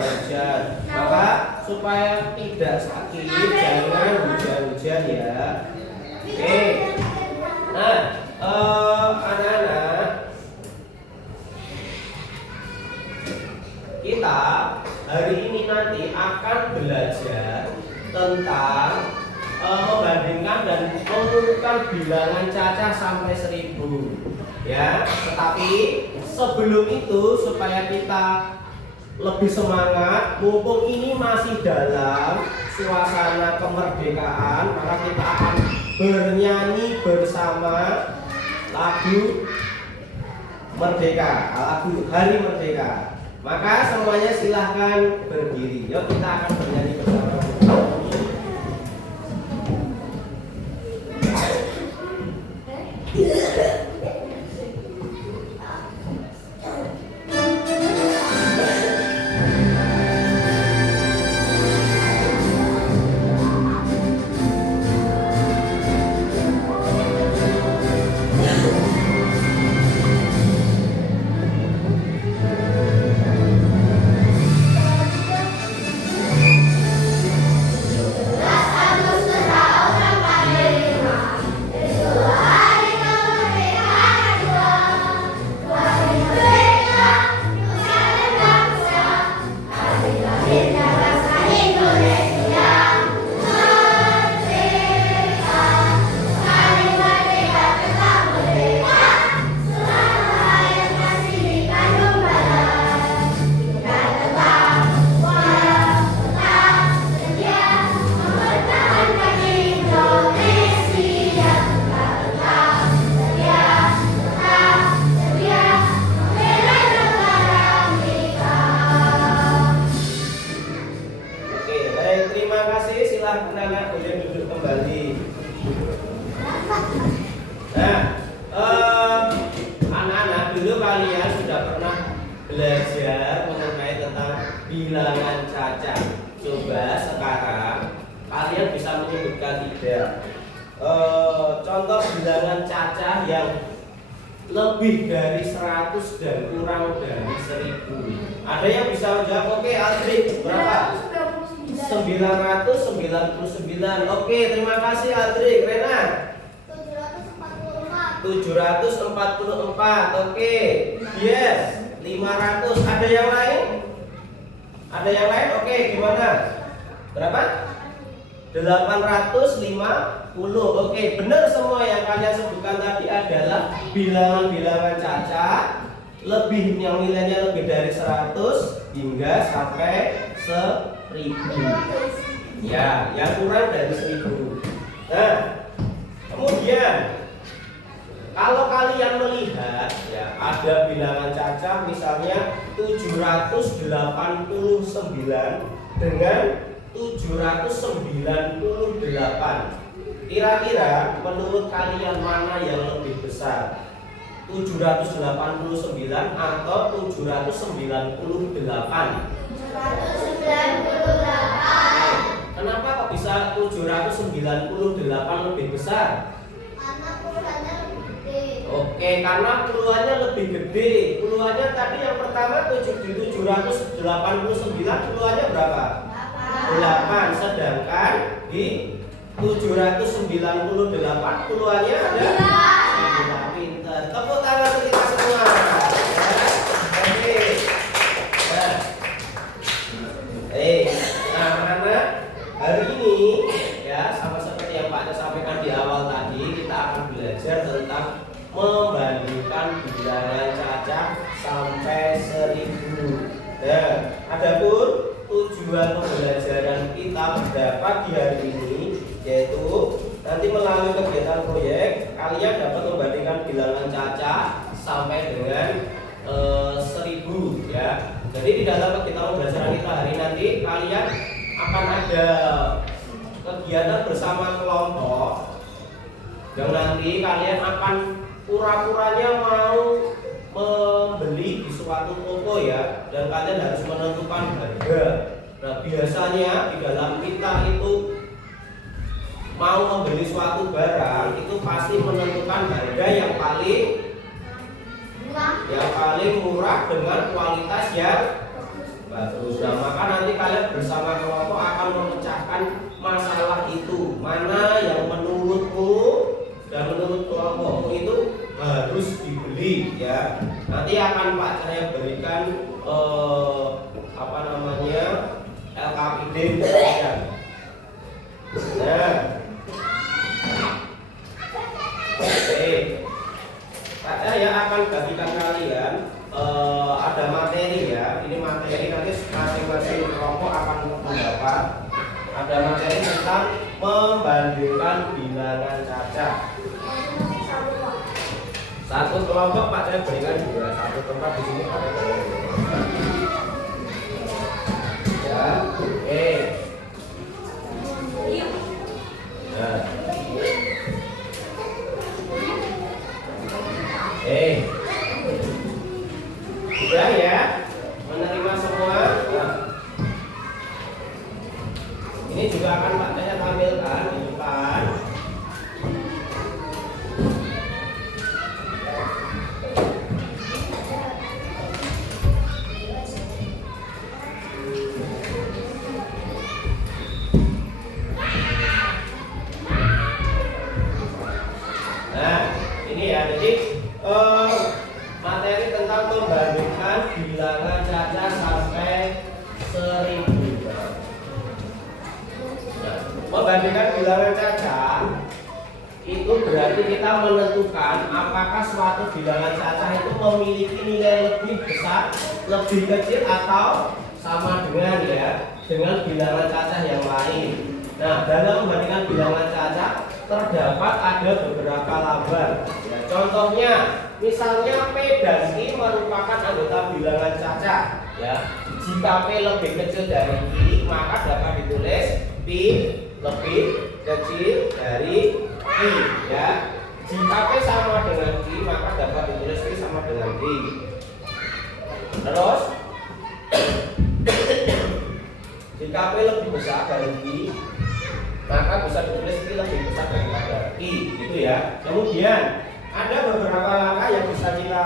hujan. Maka supaya tidak sakit jangan hujan-hujan ya. Oke. Nah, anak-anak, kita hari ini nanti akan belajar tentang membandingkan dan mengumpulkan bilangan cacah sampai 1000 ya. Tetapi sebelum itu supaya kita lebih semangat, mumpung ini masih dalam suasana kemerdekaan, maka kita akan bernyanyi bersama lagu Merdeka, lagu Hari Merdeka. Maka semuanya silahkan berdiri. Yuk kita akan bernyanyi bersama. Anak-anak boleh duduk kembali. Nah, anak-anak, dulu kalian sudah pernah belajar mengenai tentang bilangan cacah. Coba sekarang kalian bisa menyebutkan 3 contoh bilangan cacah yang lebih dari 100 dan kurang dari 1000. Ada yang bisa menjawab? Oke, Aldri, berapa? 999. Oke, terima kasih Aldri. Rena? 744. Oke. Yes. 500. Ada yang lain? Ada yang lain? Oke, gimana? Berapa? 850. Oke, benar semua yang kalian sebutkan tadi adalah bilangan-bilangan cacah lebih yang nilainya lebih dari 100 hingga sampai 1000. Ya, yang kurang dari 1000. Nah, kemudian kalau kalian melihat ya ada bilangan cacah misalnya 789 dengan 798. Kira-kira menurut kalian mana yang lebih besar? 789 atau 798? 798. Kenapa kok bisa 798 lebih besar? Karena puluhannya lebih gede. Oke, karena puluhannya lebih gede. Puluhannya tadi yang pertama 789 puluhannya berapa? 8. Sedangkan di 798 puluhannya ada 9. Pintar. Tepuk tangan untuk kita semua. Ya. Oke. Nah, anak-anak, hari ini ya sama seperti yang Pak Anda sampaikan di awal tadi, kita akan belajar tentang membandingkan bilangan cacah sampai 1000. Nah, adapun tujuan pembelajaran kita pada pagi hari ini yaitu nanti melalui kegiatan proyek kalian dapat membandingkan bilangan cacah sampai dengan 1000 ya. Jadi di dalam kegiatan pembelajaran kita hari nanti kalian akan ada kegiatan bersama kelompok yang nanti kalian akan pura-puranya mau membeli di suatu toko ya, dan kalian harus menentukan harga. Nah, biasanya di dalam kita itu mau membeli suatu barang itu pasti menentukan harga yang paling murah dengan kualitas yang Bagus. Nah, maka nanti kalian bersama kelompok akan memecahkan masalah itu. Mana yang menurutmu dan menurut kelompokmu itu harus dibeli ya. Nanti akan Pak Cahaya berikan apa namanya LKPD ya. Nah, oke. Pak Cahaya akan bagikan kalian ada materi ya. Ini materi nanti masing-masing kelompok akan mendapat. Ada materi tentang membandingkan bilangan cacah. Satu kelompok Pak Cahaya berikan juga satu tempat di sini Pak Cahaya berikan. Ya, oke. Nah. Sudah ya, menerima semua. Nah. Ini juga akan Pak Cahaya tampilkan di depan. Nah, ini ya, jadi materi tentang membandingkan bilangan cacah sampai 1000. Nah, membandingkan bilangan cacah itu berarti kita menentukan apakah suatu bilangan cacah itu memiliki nilai lebih besar, lebih kecil atau sama dengan bilangan cacah yang lain. Nah, dalam membandingkan bilangan cacah terdapat ada beberapa lambar. Ya, contohnya, misalnya P dan I merupakan anggota bilangan cacah. Ya, jika P lebih kecil dari I, maka dapat ditulis P lebih kecil dari I. Ya, jika P sama dengan I, maka dapat ditulis P sama dengan I. Terus, jika P lebih besar dari I, maka bisa ditulis I lebih besar daripada I, gitu ya. Kemudian ada beberapa langkah yang bisa kita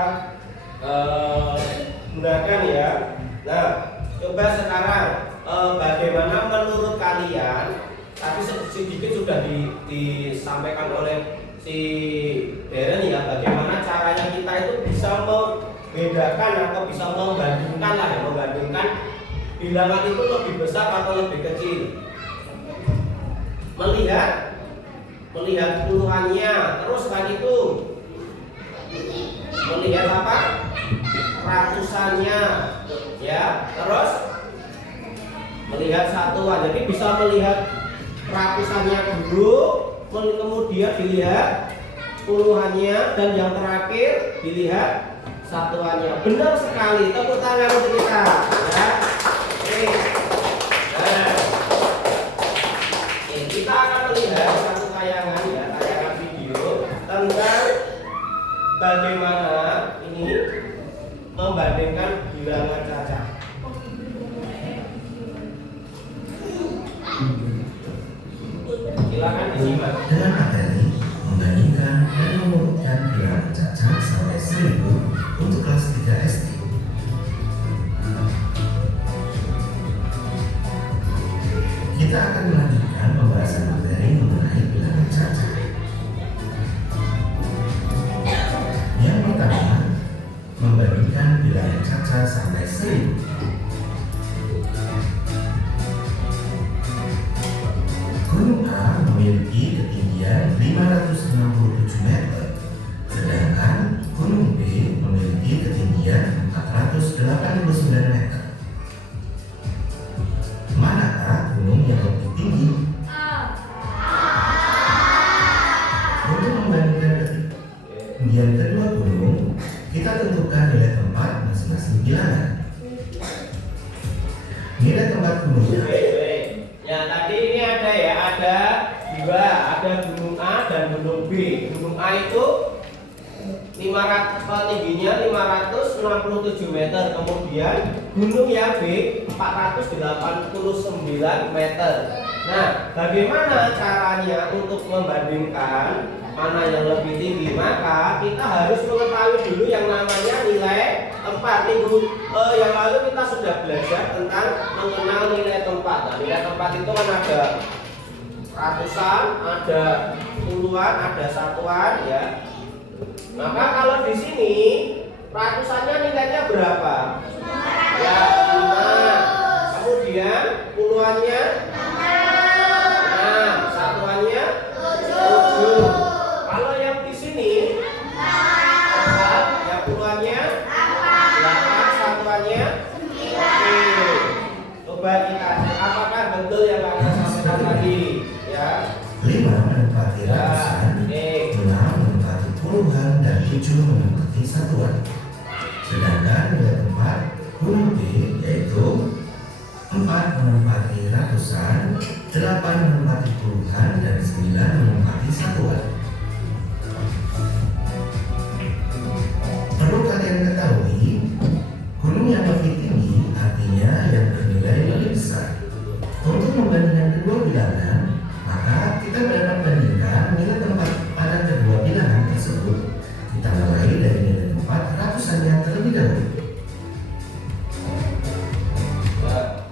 gunakan ya. Nah, coba sekarang bagaimana menurut kalian? Tadi sedikit sudah disampaikan oleh si Darren ya. Bagaimana caranya kita itu bisa membedakan atau bisa membandingkan lah ya, membandingkan bilangan itu lebih besar atau lebih kecil. Melihat puluhannya, terus tadi itu melihat apa? Ratusannya, ya. Terus melihat satuan. Jadi bisa melihat ratusannya dulu, kemudian dilihat puluhannya, dan yang terakhir dilihat satuannya. Benar sekali. Tepuk tangan untuk kita. Ya. Oke. Nah. Kita akan melihat satu tayangan ya, tayangan video tentang bagaimana ini membandingkan bilangan cacah. Silakan disimak. Dengan materi membandingkan dan mengurutkan bilangan cacah sampai 1000 untuk kelas 3 SD. Kita akan melanjutkan pembahasan materi mengenai bilangan cacah. Yang pertama, membandingkan bilangan cacah sampai 1000. Gunung A memiliki ketinggian 567 meter, sedangkan Gunung B memiliki ketinggian 489 meter. Manakah gunung yang lebih tinggi? Untuk membandingkan ketinggian kedua gunung, kita tentukan nilai tempat masing-masing bilangan. Nilai tempat gunung A. Ya, tadi ini ada ya, ada dua, ada gunung A dan gunung B. Gunung A itu tingginya 567 meter, kemudian gunung yang B 489 meter. Nah, bagaimana caranya untuk membandingkan mana yang lebih tinggi? Maka kita harus mengetahui dulu yang namanya nilai tempat. Minggu yang lalu kita sudah belajar tentang mengenal nilai tempat. Nah, nilai tempat itu kan ada ratusan, ada puluhan, ada satuan ya. Maka kalau di sini ratusannya nilainya berapa? Ya, 5. Kemudian puluhannya 6, satuannya 7. Kalau yang di sini 4, ya puluhannya 8, satuannya 9. Coba kita cek apakah betul yang kita sampaikan tadi ya. 5 menempati ratusan, 6 menempati puluhan, dan 7 menempati satuan. Sedangkan nilai tempat huruf B yaitu 4 menempati ratusan, 8 menempati puluhan, dan 9 menempati satuan. Perlu kalian ketahui, gunung yang lebih tinggi artinya yang bernilai lebih besar. Untuk membandingkan kedua bilangan, maka kita dapat bandingkan nilai tempat pada kedua bilangan tersebut. Kita mulai dari nilai tempat ratusannya terlebih dahulu.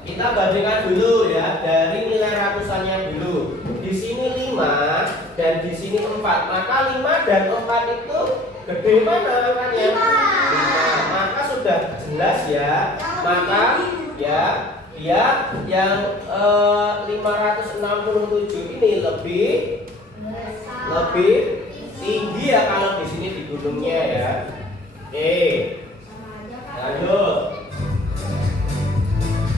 Kita bandingkan dulu ya dari nilai ratusannya dulu. Di sini 5 dan di sini 4. Maka 5 dan 4 itu gede mana angkanya? 5. Maka sudah jelas ya. Maka ya yang 567 ini lebih tinggi ya kalau di sini di gunungnya ya. Oke. Lanjut.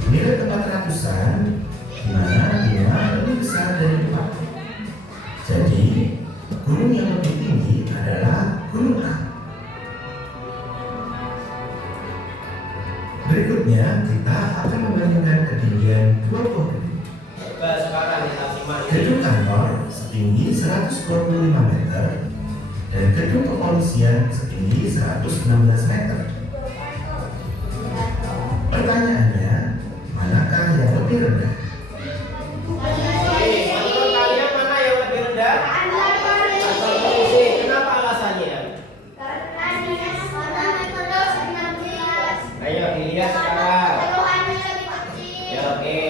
Nilai tempat ratusan di mana 5 lebih besar dari 4. Jadi, gunung yang lebih tinggi adalah gunung A. Berikutnya, kita akan membandingkan ketinggian dua buah gedung. Coba sekarang kita simak ini. Gedung kantor setinggi 125 meter dan gedung kepolisian setinggi 116 meter. Pertanyaannya, manakah yang lebih rendah? Menurut kalian mana yang lebih rendah? Kantor polisi. Kenapa alasannya? Ayo dilihat sekarang. Ya oke.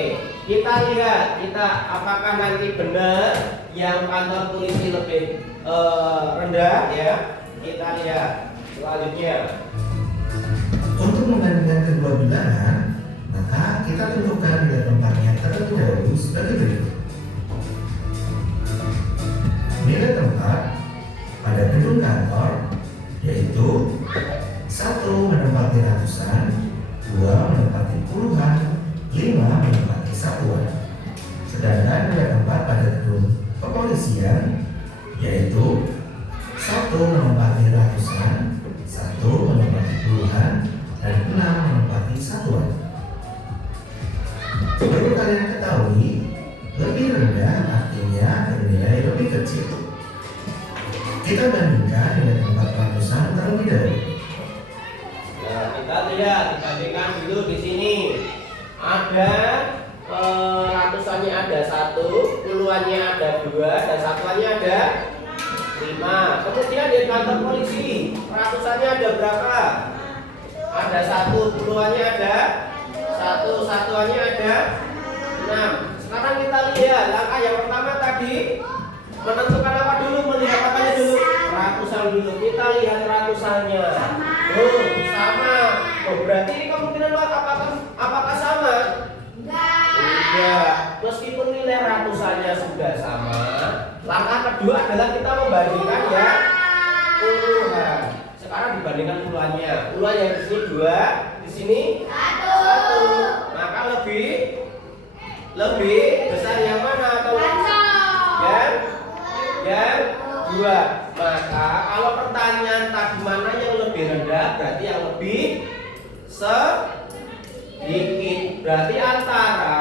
Kita lihat, apakah nanti benar yang kantor polisi lebih rendah ya? Kita lihat selanjutnya. Untuk membandingkan kedua bilangan, maka kita tentukan nilai tempatnya terlebih dahulu sebagai berikut. Nilai tempat pada gedung kantor yaitu 1 menempati ratusan, 2 menempati puluhan, 5 menempati satuan. Sedangkan nilai tempat pada gedung kepolisian yaitu 1 menempati ratusan, 1 menempati puluhan, dan 6 menempati satuan. Perlu kalian ketahui, lebih rendah artinya bernilai lebih kecil. Kita bandingkan nilai tempat ratusan terlebih dahulu. Nah, kita lihat, dibandingkan dulu di sini. Ada ratusannya ada 1, puluhannya ada 2, dan satuannya ada 5. Kemudian di kantor polisi, ratusannya ada berapa? Ada 1, puluhannya ada 1, satuannya ada 6. Sekarang kita lihat langkah yang pertama tadi menentukan apa dulu, melihat apanya dulu, ratusan dulu. Kita lihat ratusannya. Oh, sama. Oh, berarti ini kemungkinan apakah sama? Enggak. Meskipun nilai ratusannya sudah sama, langkah kedua adalah kita membandingkan ya puluhan. Sekarang dibandingkan puluhannya. Puluhan yang di sini 2, di sini 1. Maka lebih besar yang mana? Yang 2. Maka kalau pertanyaan tadi mana yang lebih rendah, berarti yang lebih sedikit. Berarti antara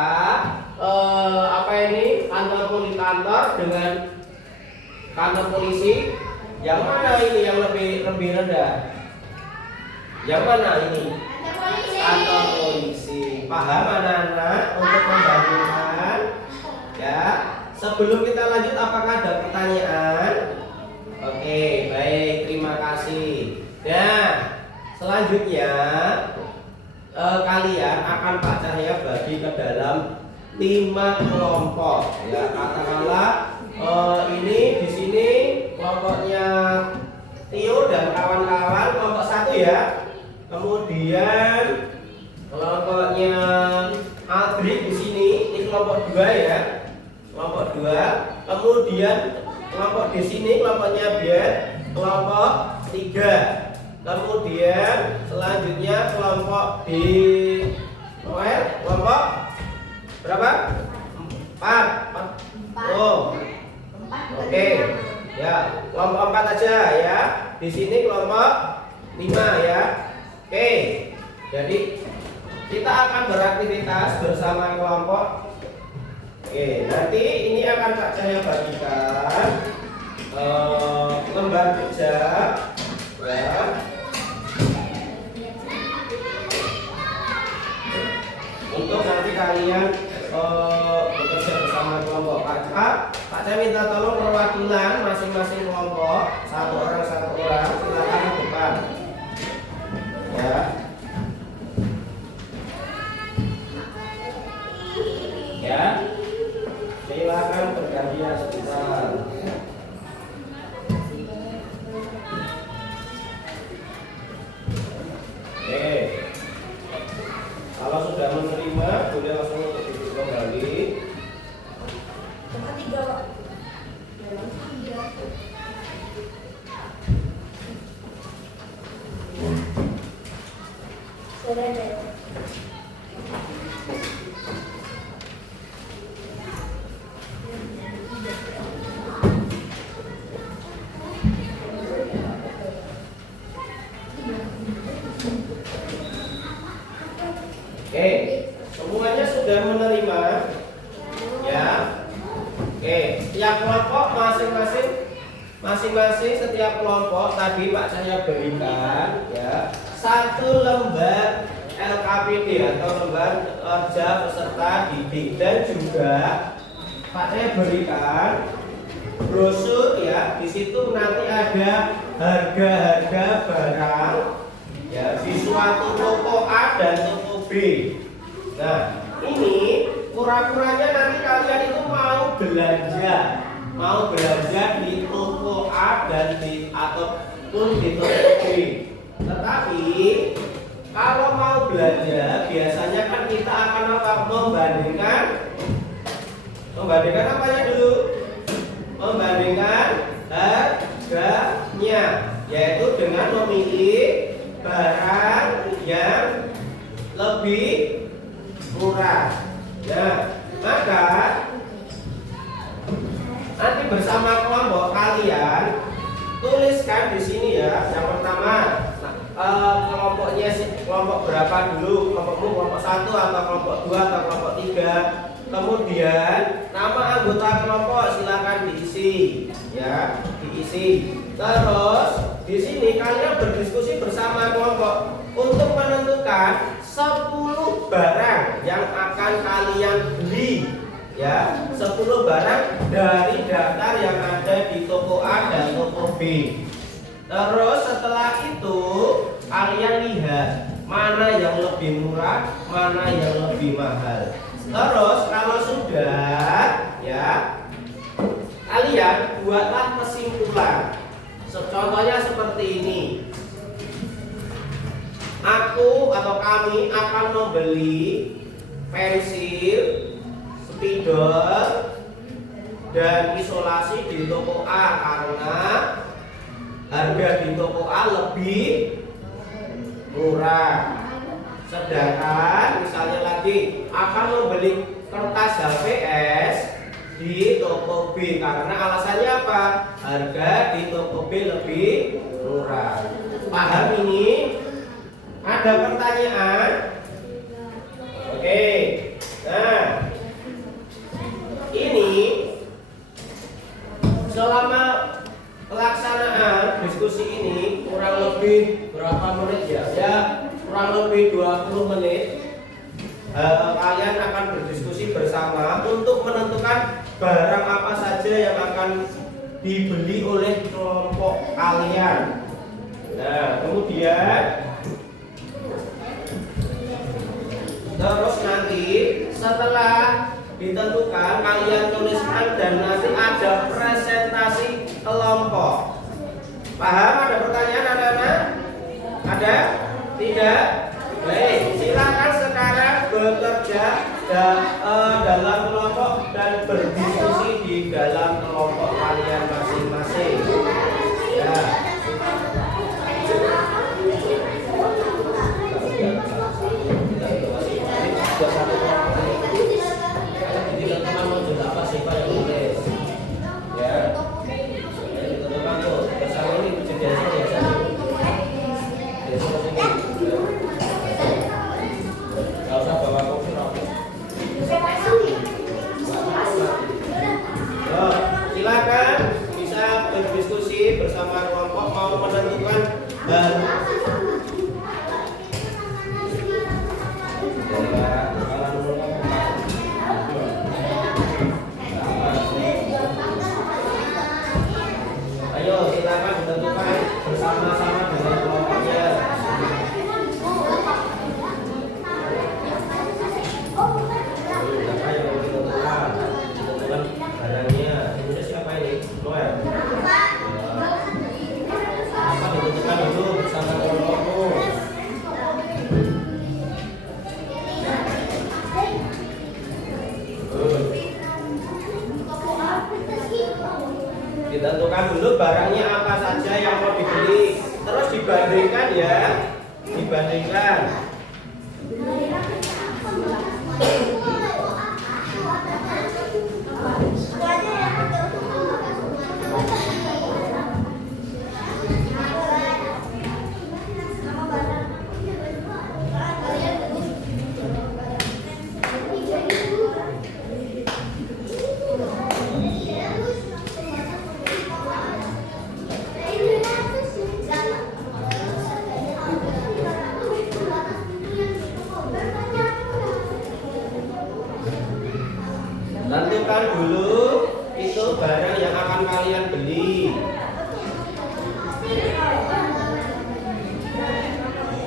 kantor dengan kantor polisi, yang mana ini yang lebih rendah? Yang mana ini? Kantor polisi. Paham anak-anak untuk membandingkan? Ya. Sebelum kita lanjut, apakah ada pertanyaan? Oke, baik, terima kasih. Nah, Selanjutnya kalian akan Pak Cahya bagi ke dalam 5 kelompok ya. Katakanlah ini di sini kelompoknya Tio dan kawan-kawan kelompok 1 ya. Kemudian kelompoknya Aldrik di sini ini kelompok 2 ya. Kelompok 2. Kemudian kelompok di sini kelompoknya Bian kelompok 3. Kemudian selanjutnya kelompok di Noel kelompok berapa? 4. Oh. Oke. Ya, kelompok 4 aja ya. Di sini kelompok 5 ya. Oke. Jadi kita akan beraktivitas bersama kelompok. Oke, nanti ini akan Kak Cahya bagikan lembar kerja ya. Untuk nanti kalian bekerja bersama kelompok. Pak saya minta tolong perwakilan masing-masing kelompok satu orang silakan ke depan ya. Ya, silakan bergantian sebentar. Oke. Kalau sudah menerima, boleh langsung duduk kembali. Oke, semuanya sudah menerima ya. Oke, setiap kelompok masing-masing setiap kelompok tadi Pak Cahya berikan ya 1 lembar LKPD atau lembar kerja peserta didik, dan juga Pak Cahya berikan brosur ya. Di situ nanti ada harga-harga barang ya di suatu toko A dan toko B. Nah, ini kura-kuranya nanti kalian itu mau belanja di toko A dan ataupun di toko B. Tetapi kalau mau belanja biasanya kan kita akan membandingkan apanya dulu? Membandingkan harganya, yaitu dengan memilih barang yang lebih murah. Nah, maka nanti bersama kelompok kalian tuliskan di sini ya. Yang pertama, kelompok berapa dulu? Kelompokmu kelompok 1 atau kelompok 2 atau kelompok 3. Kemudian nama anggota kelompok silakan diisi ya, diisi. Terus di sini kalian berdiskusi bersama kelompok untuk menentukan 10 barang yang akan kalian beli ya, 10 barang dari daftar yang ada di toko A dan toko B. Terus setelah itu kalian lihat mana yang lebih murah, mana yang lebih mahal. Terus kalau sudah ya, kalian buatlah kesimpulan. Contohnya seperti ini. Aku atau kami akan membeli pensil, spidol, dan isolasi di toko A karena harga di toko A lebih murah. Sedangkan misalnya lagi akan membeli kertas HVS di toko B karena alasannya apa? Harga di toko B lebih murah. Paham ini? Ada pertanyaan? Oke. Nah, ini selama pelaksanaan diskusi ini kurang lebih berapa menit ya? Ya, kurang lebih 20 menit. Kalian akan berdiskusi bersama untuk menentukan barang apa saja yang akan dibeli oleh kelompok kalian. Nah, kemudian Terus nanti setelah ditentukan kalian tuliskan dan nanti ada presentasi kelompok. Paham? Ada pertanyaan anak-anak? Ada? Tidak? Baik, silakan sekarang bekerja dalam kelompok dan berdiskusi di dalam kelompok kalian masing-masing. Ya. Silakan bisa berdiskusi bersama kelompok mau menentukan ayo silakan menentukan bersama-sama dengan kelompoknya. Siapa yang mau ditentukan? Ditentukan barangnya. Ini siapa ini? Noel. Apa ditentukan dulu bersama kelompokmu? Ditentukan dulu barangnya apa saja yang mau dibeli. Terus dibandingkan ya. Dibandingkan. Tentukan dulu itu barang yang akan kalian beli.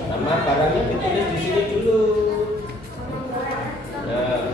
Nama barangnya ditulis di sini dulu. Nah.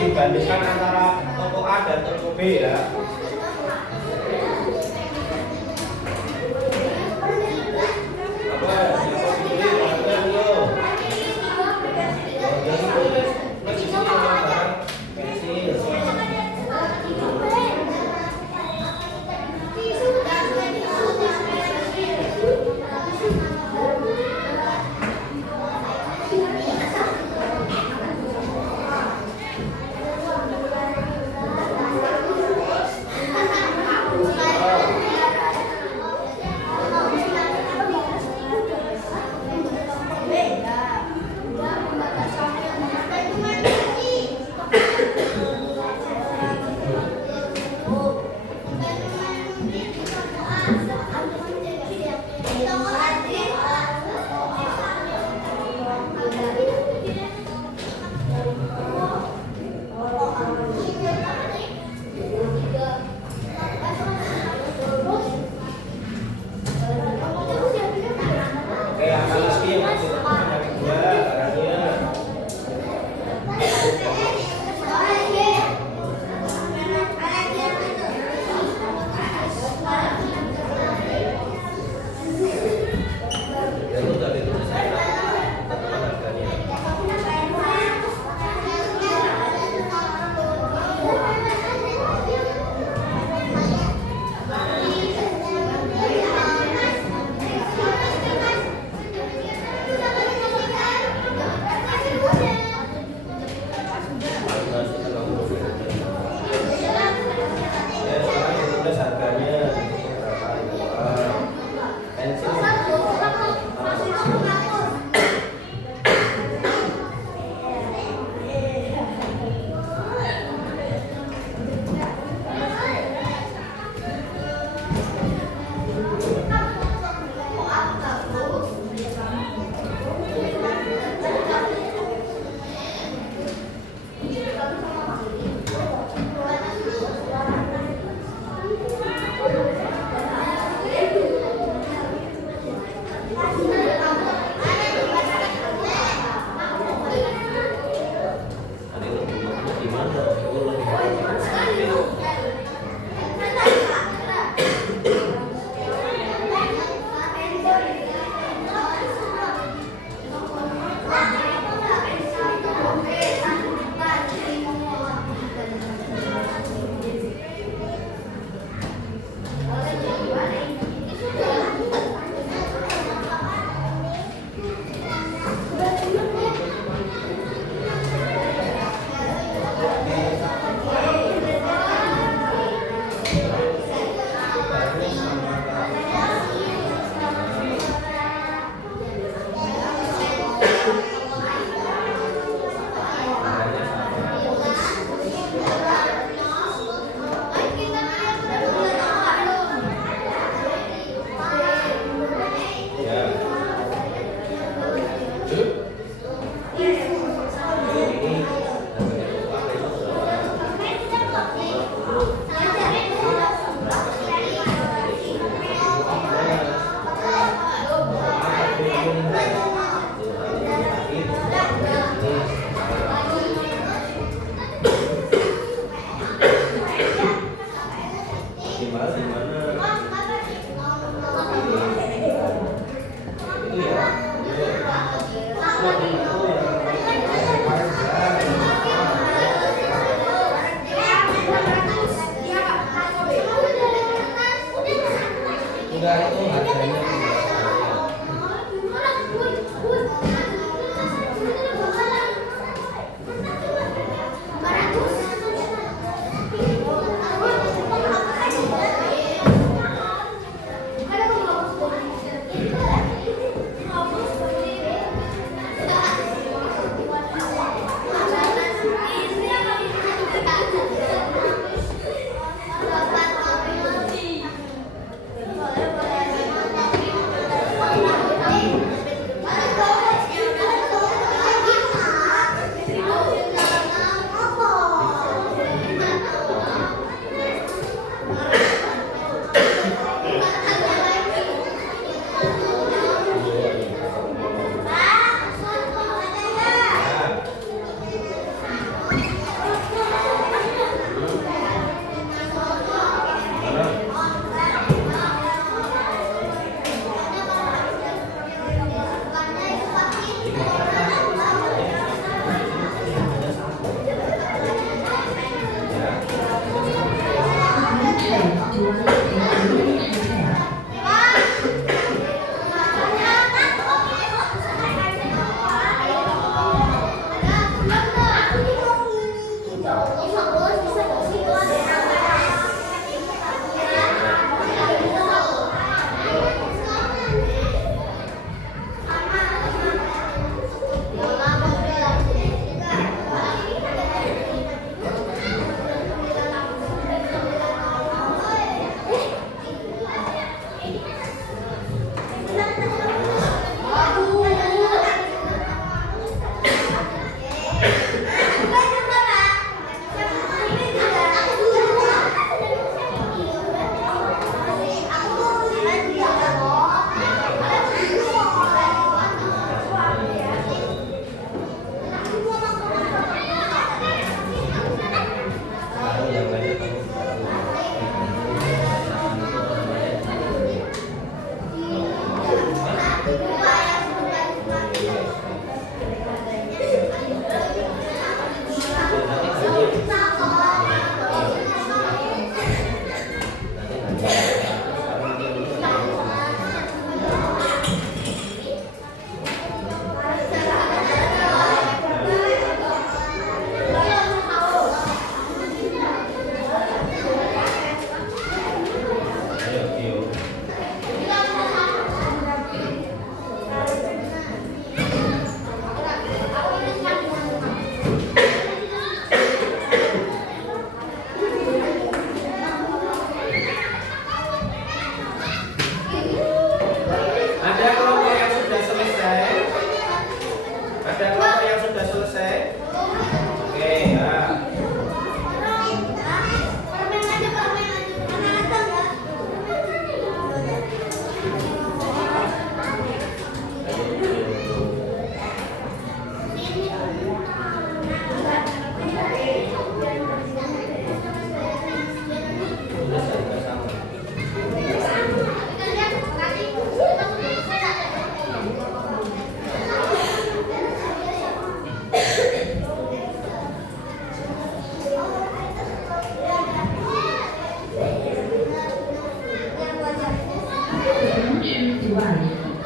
Dibandingkan antara toko A dan toko B ya.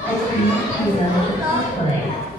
aiskrimnya juga tetap boleh.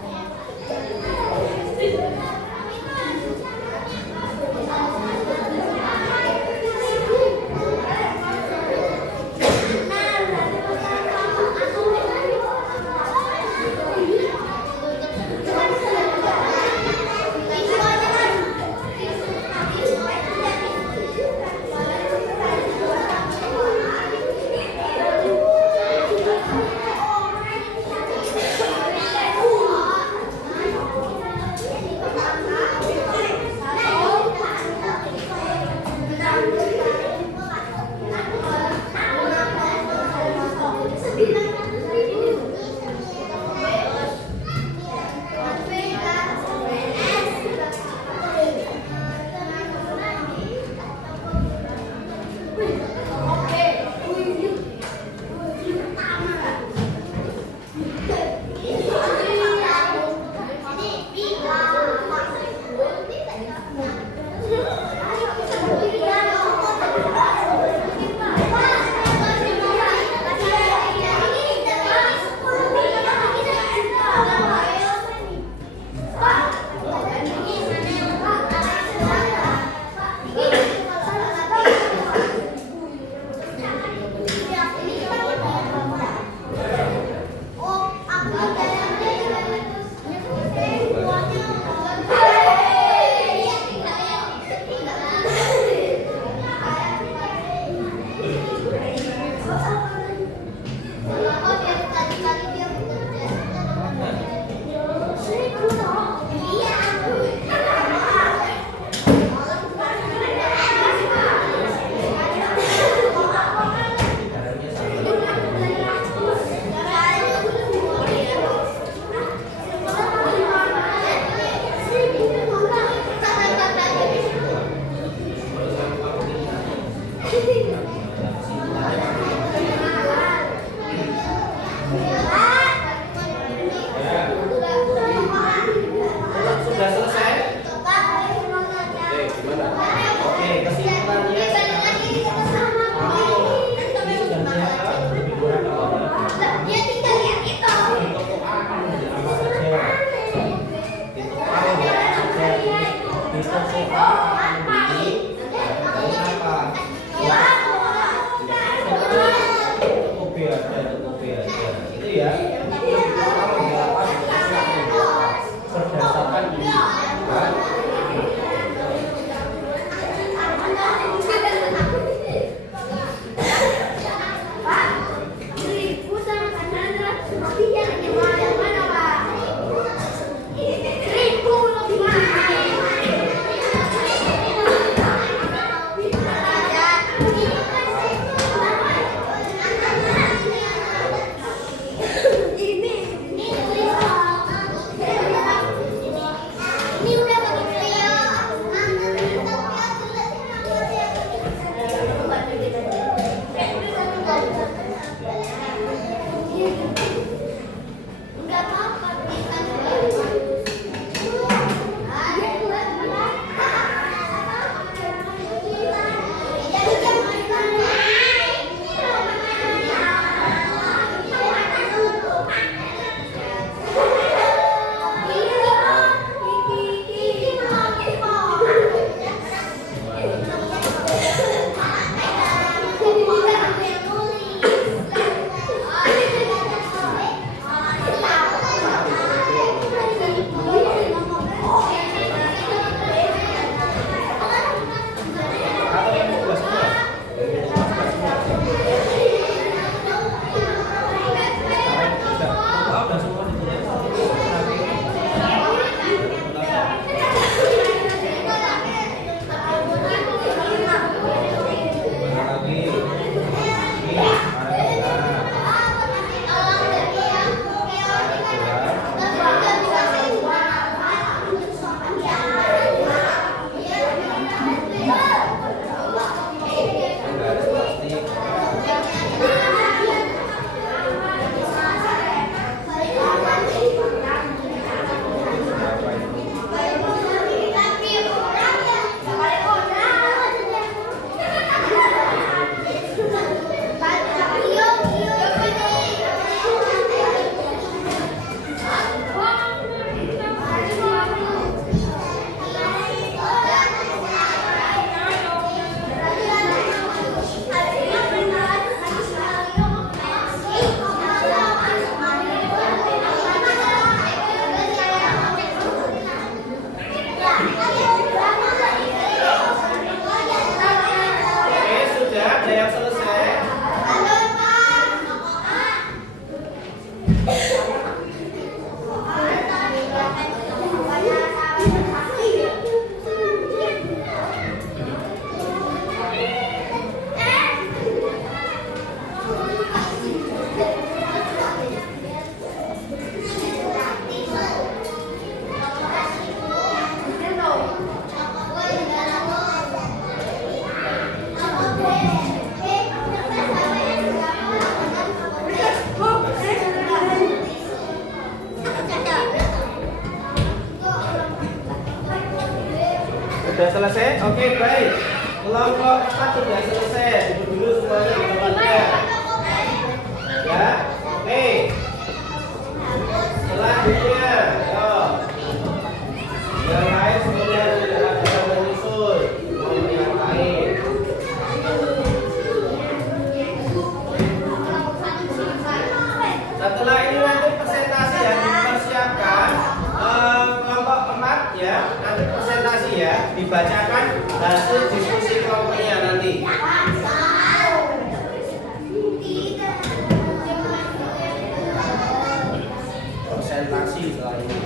Sudah selesai? Oke, baik. Kelompok 4 sudah selesai. Duduk dulu semuanya di tempatnya. Ya, oke. Selanjutnya, yo. Yang lain sebenarnya sudah bisa menyusul. Mau yang lain. Setelah ini nanti presentasi yang dipersiapkan kelompok 4 ya, nanti presentasi ya, dibacakan hasil diskusi kelompoknya nanti. Presentasi setelah ini.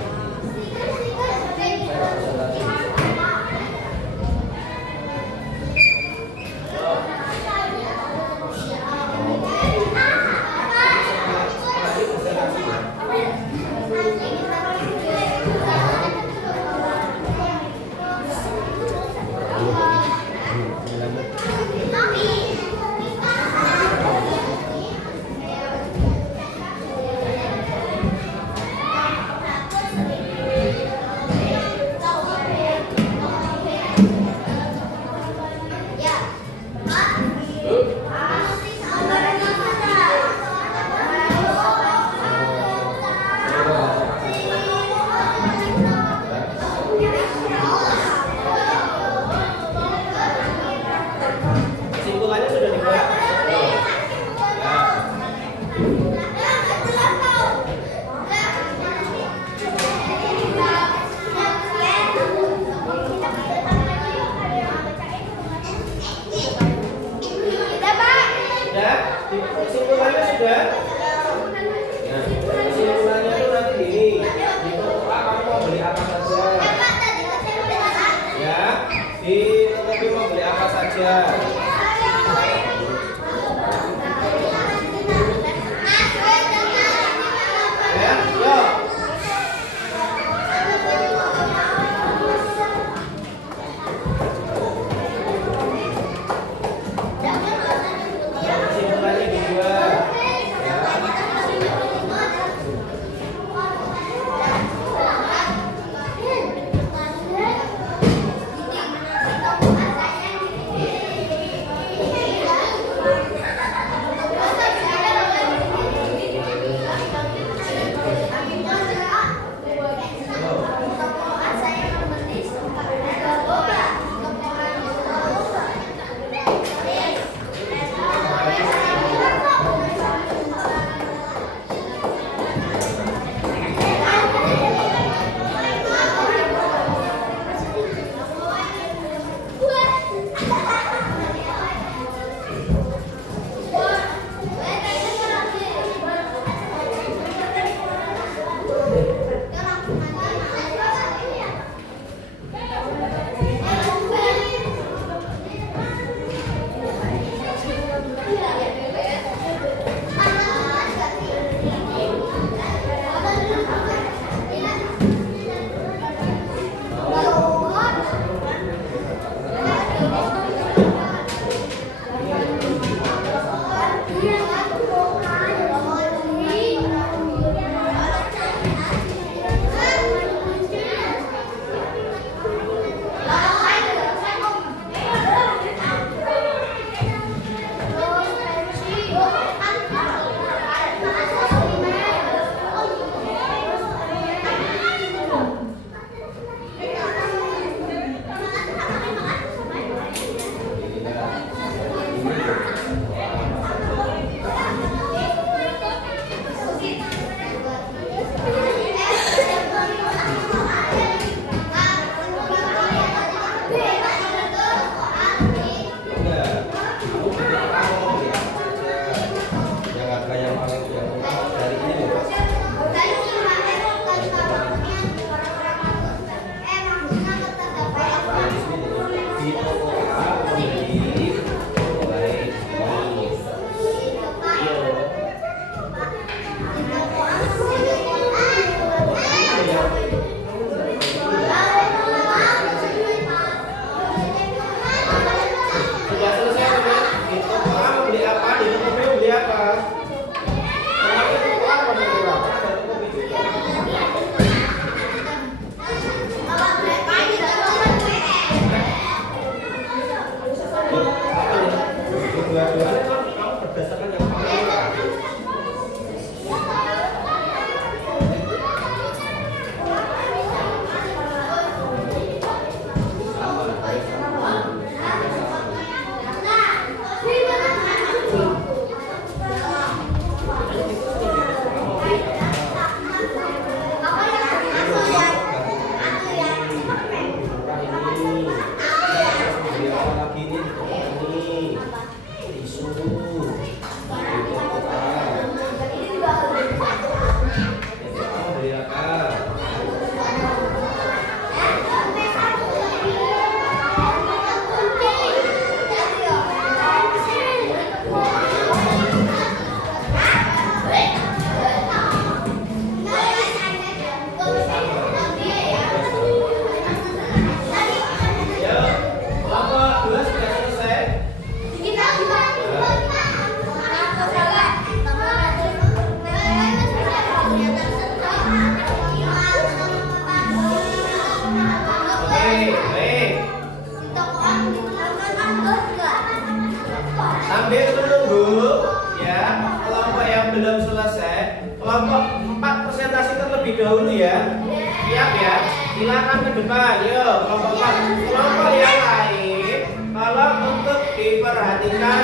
terlebih dahulu ya. Siap ya? Silakan ke depan. Yuk, kelompok 4. Kelompok yang lain, kalau untuk diperhatikan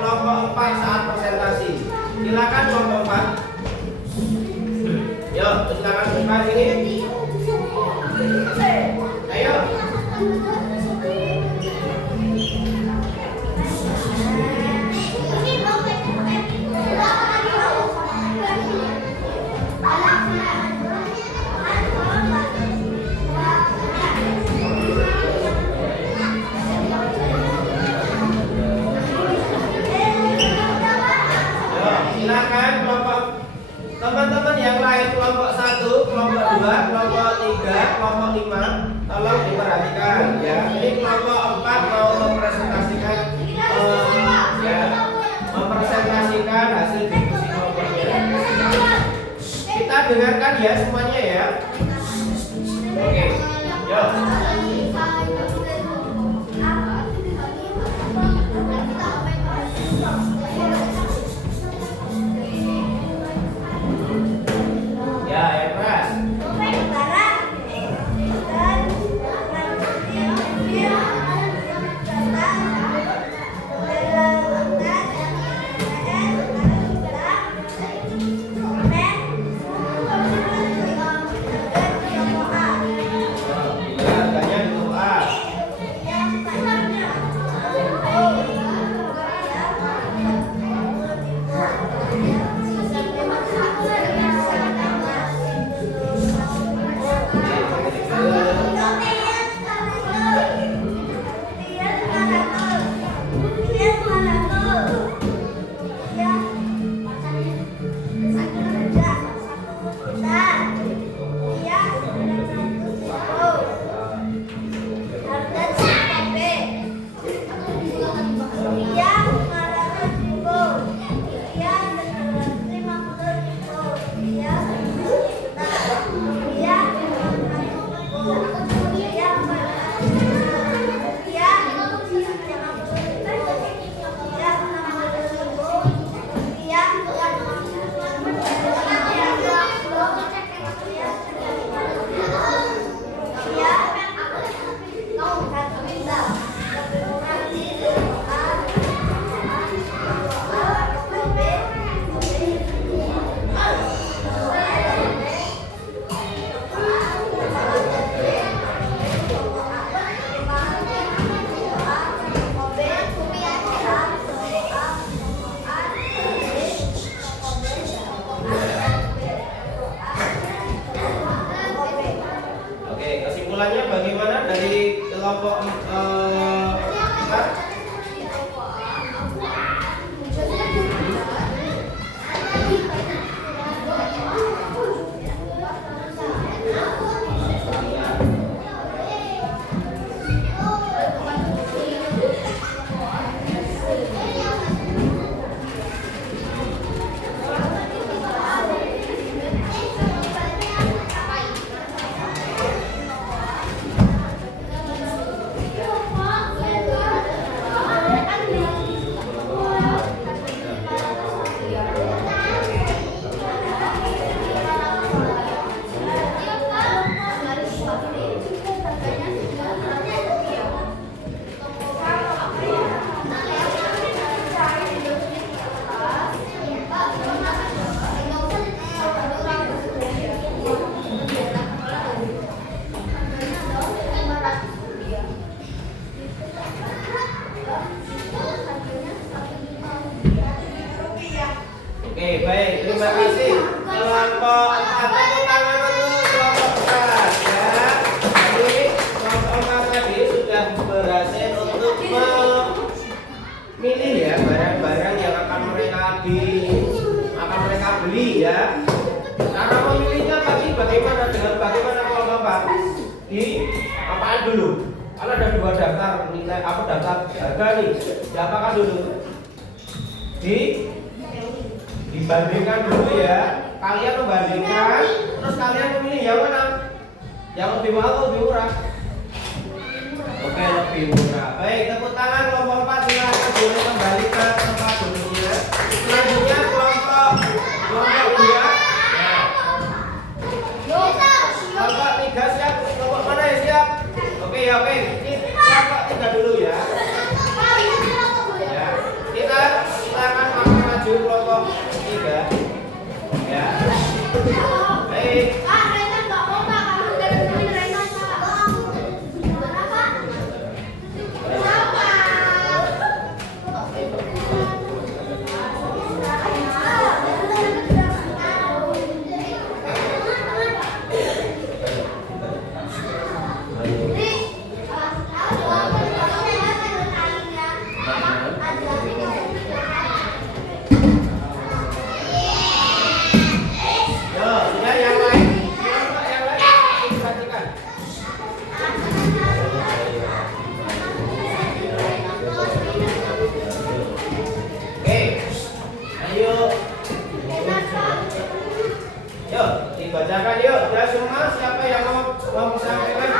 kelompok 4 saat presentasi. Silakan kelompok 4. Yuk, silakan ke depan ini. Ayo. Silakan kelompok teman-teman yang lain, kelompok 1, kelompok 2, kelompok 3, kelompok 5, tolong diperhatikan ya. Ini kelompok 4 mau mempresentasikan mempresentasikan hasil diskusi kelompoknya. Kita dengarkan ya semuanya ya. Oke, yuk. Ya, Epras. Harganya itu A. Oke, kesimpulannya bagaimana dari kelompok 4? Oke, baik, terima kasih kelompok 4. Tepuk tangan untuk kelompok 4 ya. Jadi kelompok 4 tadi sudah berhasil untuk memilih ya barang-barang yang akan mereka beli ya. Cara memilihnya tadi bagaimana dengan kelompok 4? Di apaan dulu? Kalau ada 2 daftar nilai daftar harga nih, diapakan dulu? Dibandingkan dulu ya. Kalian membandingkan, terus kalian memilih yang mana? Yang lebih mahal atau lebih murah? Oke, lebih murah. Baik, tepuk tangan kelompok 4. Silakan boleh kembali ke tempat duduknya. Selanjutnya kelompok 2. Nah, balik. Kak, Rena nggak mau kak, kamu udah nemuin Rena kak. Kenapa? Kenapa? Yo, sudah yang lain. Kelompok yang lain perhatikan. Oke, ayo. Yuk, dibacakan yuk. Ya semua, siapa yang mau menyampaikan?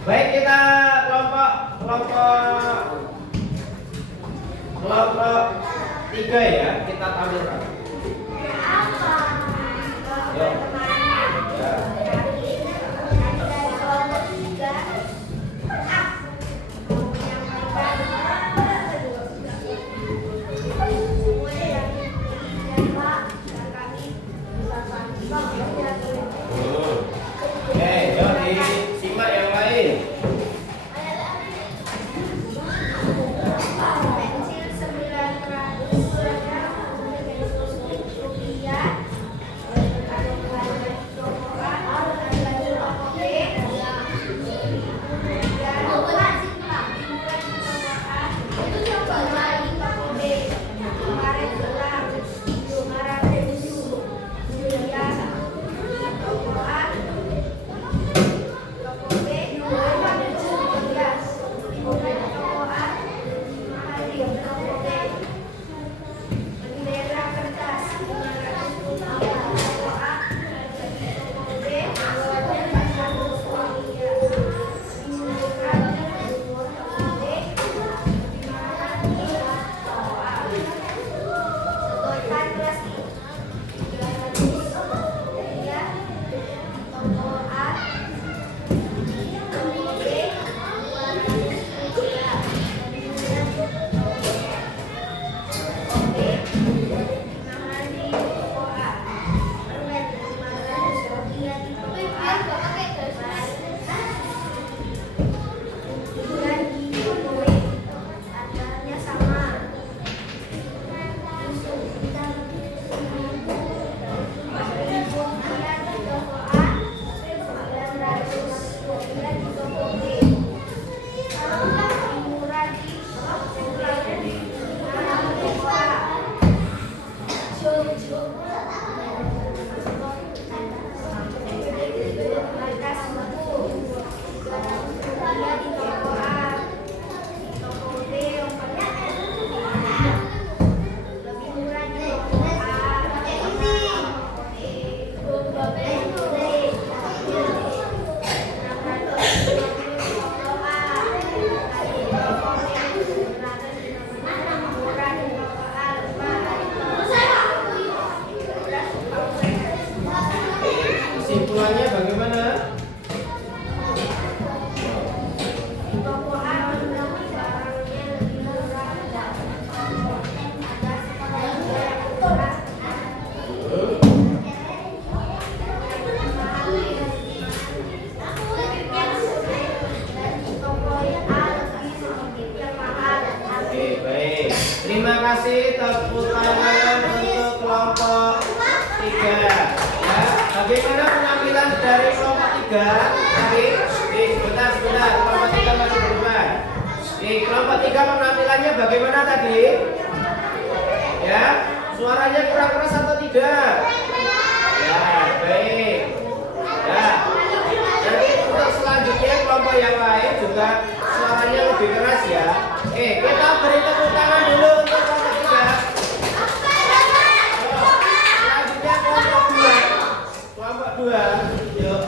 Baik, kita kelompok 3 ya, kita tampilkan. Yuk. Ya. Oke, yuk disimak yang lain. Pensil 900 rupiah. Kesimpulannya bagaimana? Oke, baik. Terima kasih, tepuk tangan untuk kelompok 3. Ya, bagaimana penampilan dari kelompok 3? Tadi, sebentar, kelompok 3 masih berubah. Kelompok 3 penampilannya bagaimana tadi? Ya, suaranya kurang keras atau tidak? Ya, baik. Ya, nanti untuk selanjutnya kelompok yang lain juga suaranya lebih keras ya. Kita beri tepuk tangan dulu untuk kelompok 3. Selanjutnya kelompok 2. Kelompok 2. Yuk.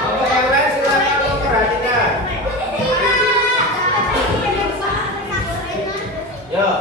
Kelompok yang lain silakan memperhatikan. Yuk.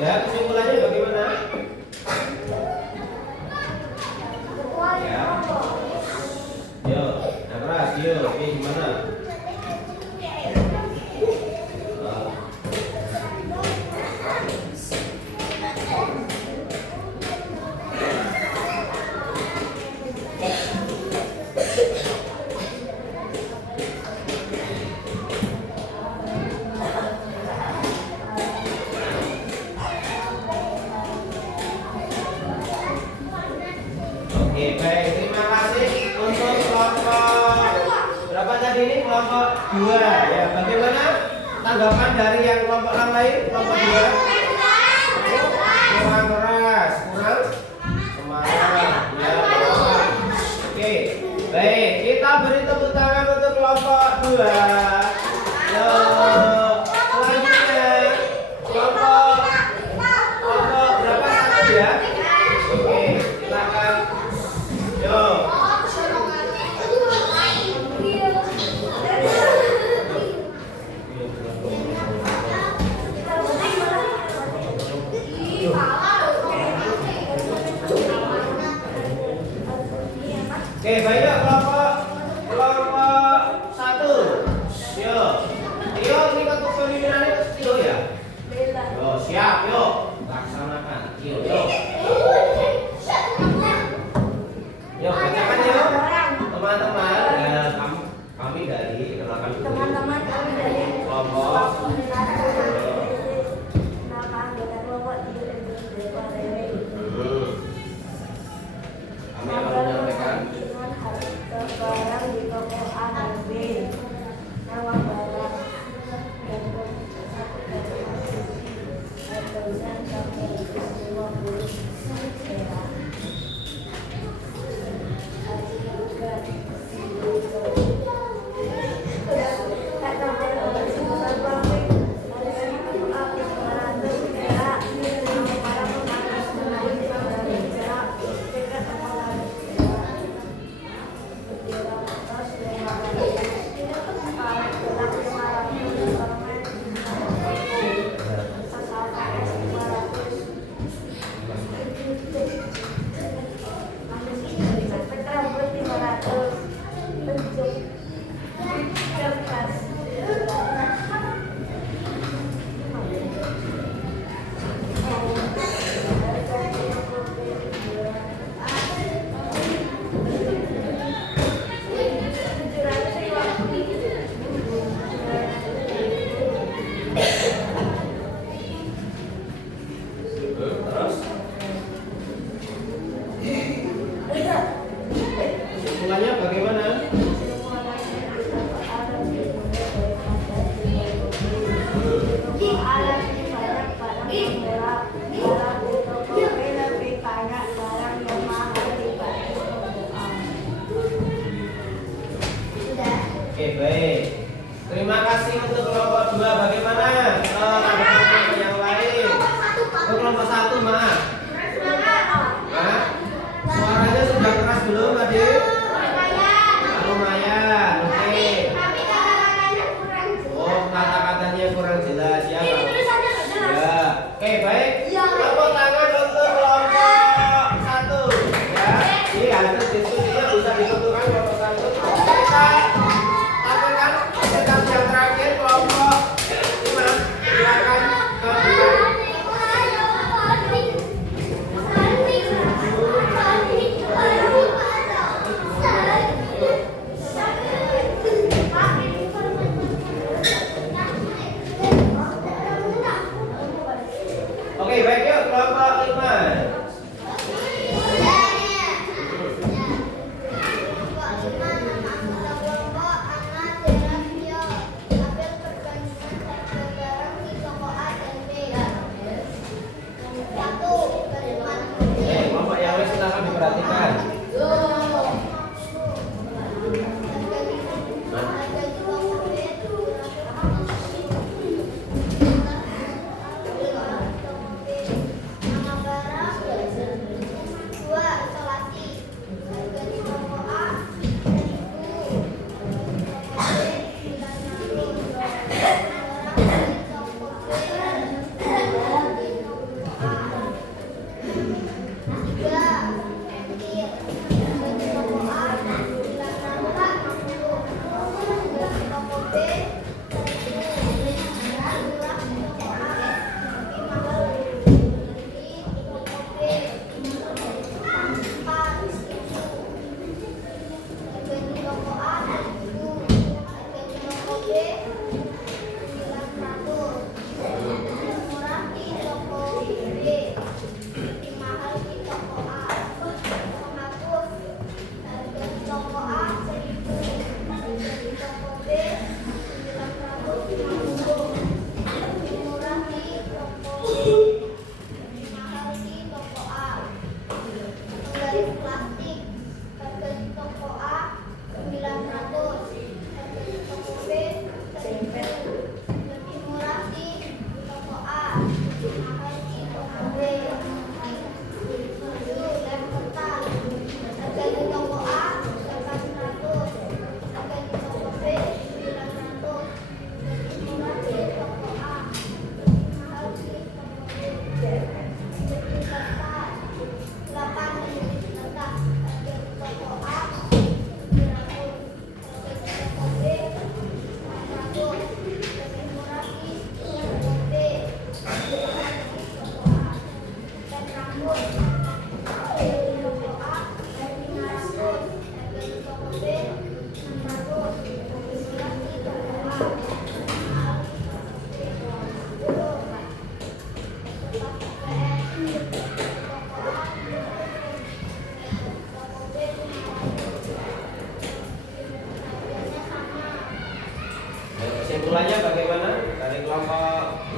Ya, kesimpulannya bagaimana? Ya. Yo, Napras, yo, oke gimana? Oke, baik. Terima kasih untuk kelompok berapa tadi ini? Kelompok 2 ya. Bagaimana tanggapan dari yang kelompok yang lain? Kelompok 2 kurang keras, kurang semangat. Ya, oke, baik. Kita beri tepuk tangan untuk kelompok 2. Yo, selanjutnya kelompok berapa satu ya? Oke, silakan. Yo. Oke, baik kelompok 1. Yo. Yo, ini untuk pemimpinannya Tio ya. Yo, siap, yo. Laksanakan. Yo. Yo, bacakan yo. Teman-teman, ya, kami dari kenalkan dulu. Teman-teman kami dari Kelompok. Kami akan menyampaikan barang di toko A dan B. Nama barang dan harganya sampai 150 perak. Terus kesimpulannya bagaimana? Oke, baik. Terima kasih untuk kelompok 2. Bagaimana tanggapan yang lain? Untuk kelompok 1, maaf. Hah? Suaranya sudah keras belum tadi? Lumayan. Oke. Oh, kata-katanya kurang jelas ya. Ya. Oke, baik. Tepuk tangan untuk kelompok 1. Ya. Ini hasil diskusinya bisa ditentukan kelompok 1. Kita lakukan presentasi yang terakhir kelompok 5. Silakan ke depan. Oke,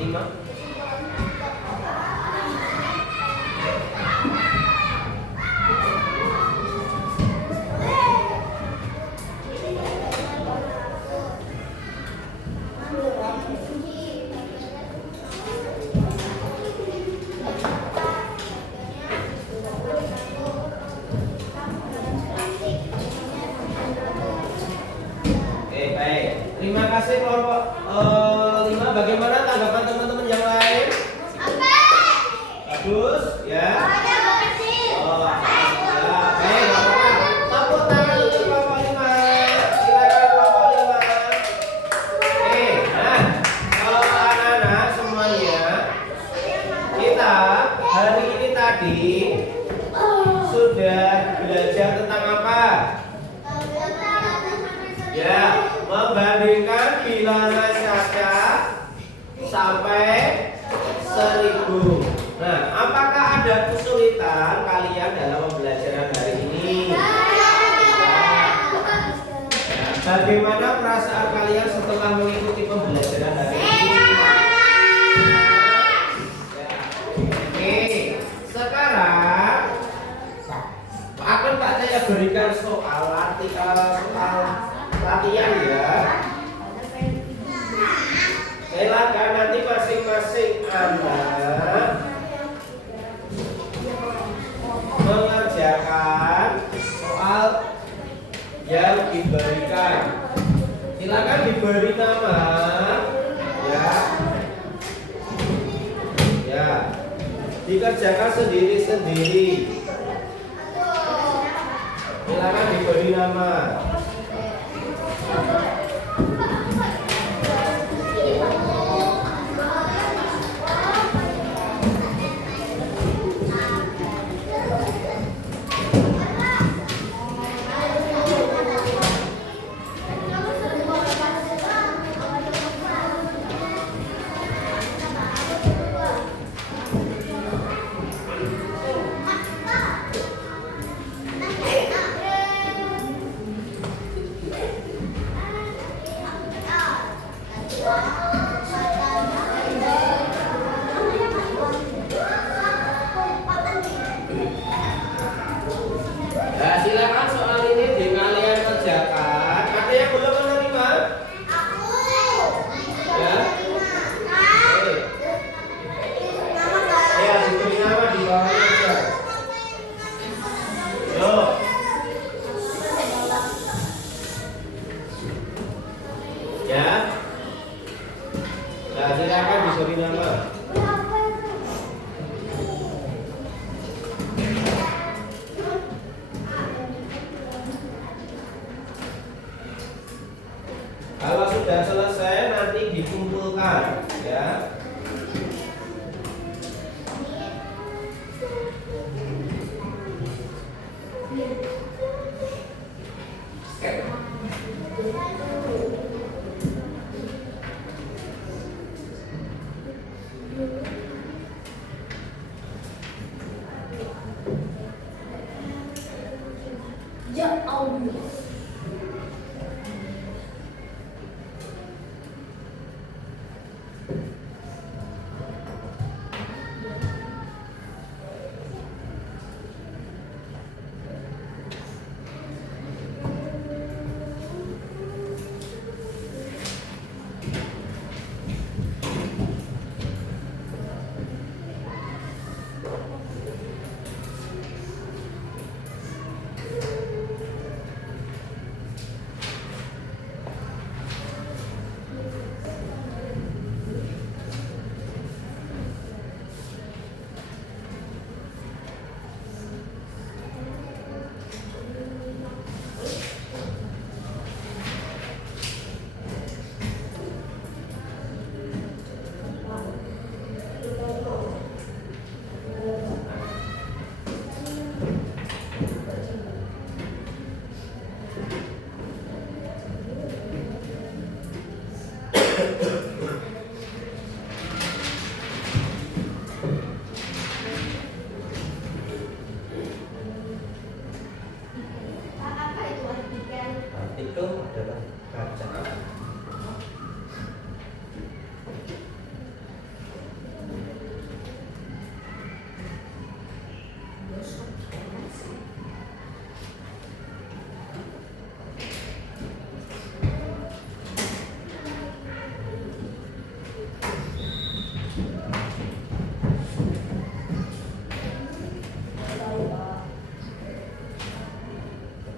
5. Baik. Terima kasih kelompok 5. Bagaimana tanggapan teman-teman yang lain? Bagus, ya. Oh, ya. Baik, Bapak. Tepuk tangan untuk kelompok 5. Silakan kelompok 5. Nah, kalau anak-anak semuanya, kita hari ini tadi sudah belajar tentang apa? Ya, membandingkan bilangan cacat sampai 1000. Nah, apakah ada kesulitan kalian dalam pembelajaran hari ini? Bagaimana perasaan kalian setelah mengikuti pembelajaran hari ini? Oke, sekarang akan Pak Jaya berikan soal latihan ya. Silakan nanti masing-masing anak mengerjakan soal yang diberikan. Silakan diberi nama ya. Ya. Dikerjakan sendiri-sendiri. Silakan diberi nama. Nah, silakan soal ini di kalian kerjakan. Ada yang belum menerima? Ya. Ya, diberi nama di bawahnya aja. Yo. Ya. Nah, silakan diberi nama. Kalau sudah selesai nanti dikumpulkan ya.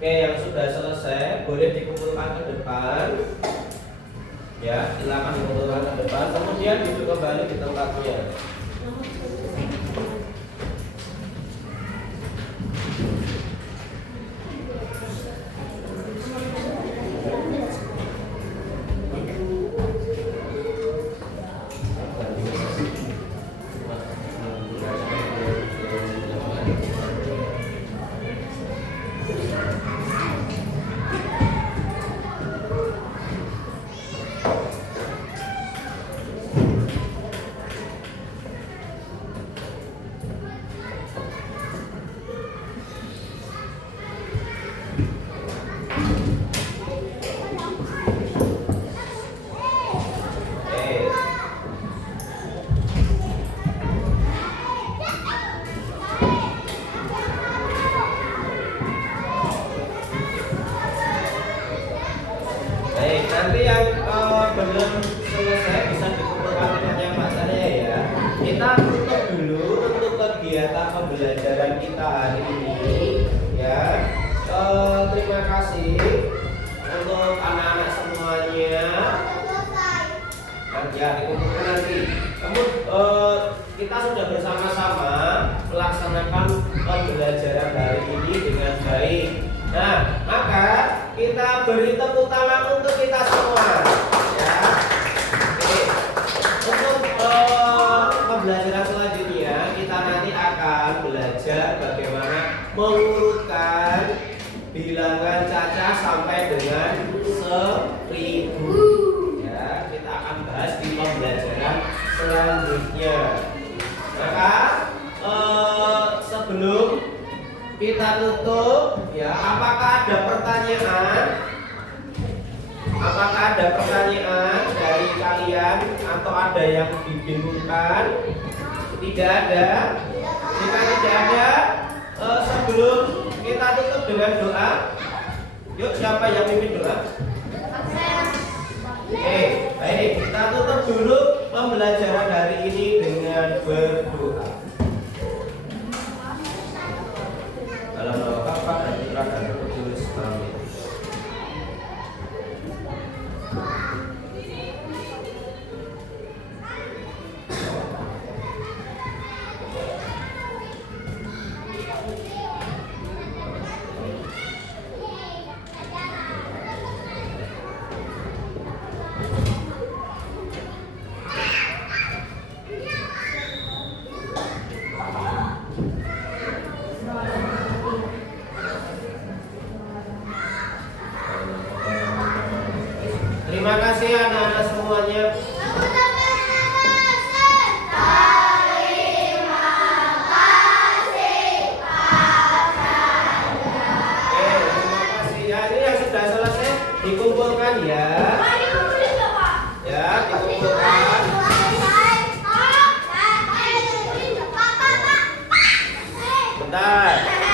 Oke, yang sudah selesai boleh dikumpulkan ke depan. Ya, silakan dikumpulkan ke depan. Kemudian duduk kembali di tempatnya. Baik, nanti yang belum selesai bisa dikumpulkan dengan Pak Saya ya. Kita tutup dulu untuk kegiatan pembelajaran kita hari ini ya. Terima kasih untuk anak-anak semuanya. Ya, dikumpulkan nanti. Kita sudah bersama-sama melaksanakan pembelajaran hari ini dengan baik. Nah, maka kita beri tepuk tangan untuk kita semua, ya. Oke. Untuk pembelajaran selanjutnya, kita nanti akan belajar bagaimana mengurutkan bilangan cacah sampai dengan 1000. Ya, kita akan bahas di pembelajaran selanjutnya. Maka sebelum kita tutup ya, apakah ada pertanyaan? Apakah ada pertanyaan dari kalian atau ada yang dibingungkan? Tidak ada. Jika tidak ada, sebelum kita tutup dengan doa, yuk siapa yang mimpin doa? Oke, baik, kita tutup dulu pembelajaran hari ini dengan berdoa. Dalam nama Bapa dan Putra dan Roh Kudus. Amin. Terima kasih anak-anak semuanya. Terima kasih ya. Ini yang sudah selesai dikumpulkan ya. Ya, dikumpulkan. Bentar.